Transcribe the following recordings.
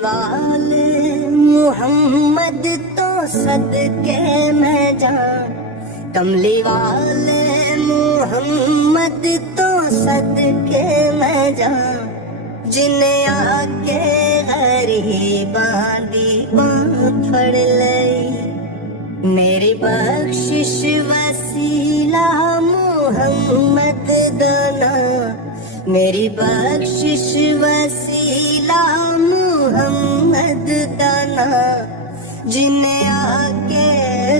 वाले मुहम्मद तो सदके मैं जाऊं, कमली वाले मुहम्मद तो सदके मैं जाऊं, जिन्हें आके गरीबां दी बांह फड़ लई। मेरी बख्शिश वसीला मुहम्मद दाना, मेरी बख्शिश वसीला मुहम्मद दाना, जिन्हें आके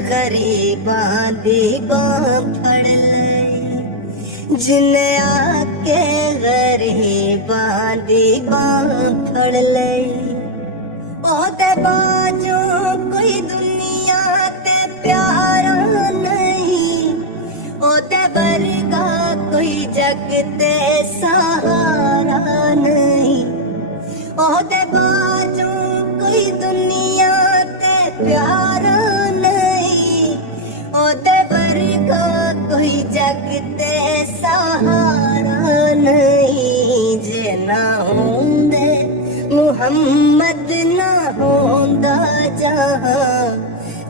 गरीबां दी बांह फड़ लई, जिन्हें आके गरीबां दी बांह फड़ लई। ओदे बाजो कोई दुनिया ते प्यारा नहीं, ओदे वर्गा कोई जग ते सहारा नहीं, ओदे बाजो कोई दुनिया ते प्यारा नहीं, ओदे वर्गा कोई जग ते सहारा नहीं। जे ना होंदे मुहम्मद ना होंदा जहां,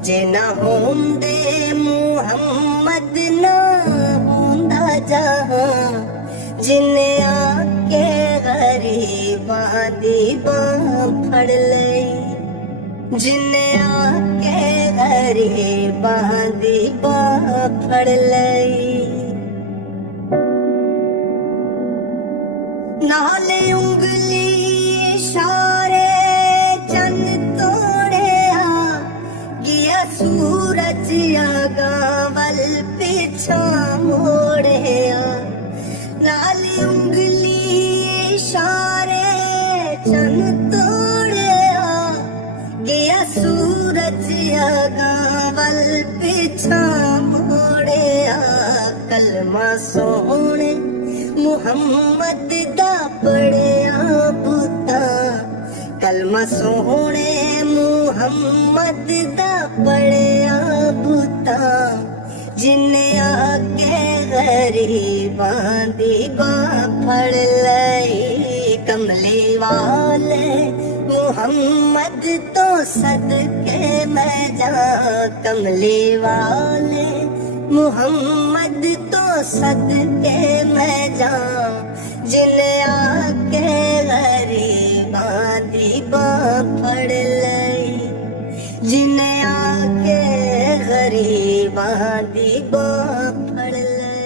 जे ना होंदे मुहम्मद ना होंदा जहां, जिन्हें आके गरीबां दी बांह फड़ लई, जिन्हें आके गरीबां दी बांह फड़ लई। नाले उंगली इशारे चन तोड़िया, गिया सूरज आगा वल पिछा मोड़िया। नाले उंगली इशारे चन तोड़िया, गिया सूरज आगा वल पिछा मोड़िया। कलमा सोहणे मुहम्मद दा पढ़िया पुता, कलमा सोहणे मुहम्मद दा पढ़िया पुता, जिन्हें आके गरीबां दी बांह फड़ लई। कमली वाले मुहम्मद तो सदके मैं जाऊं, कमली वाले मुहम्मद तो सदके मैं जाऊं, जिन्हें आके गरीबां दी बांह फड़ लई, जिन्हें आके गरीबां दी बांह फड़ लई।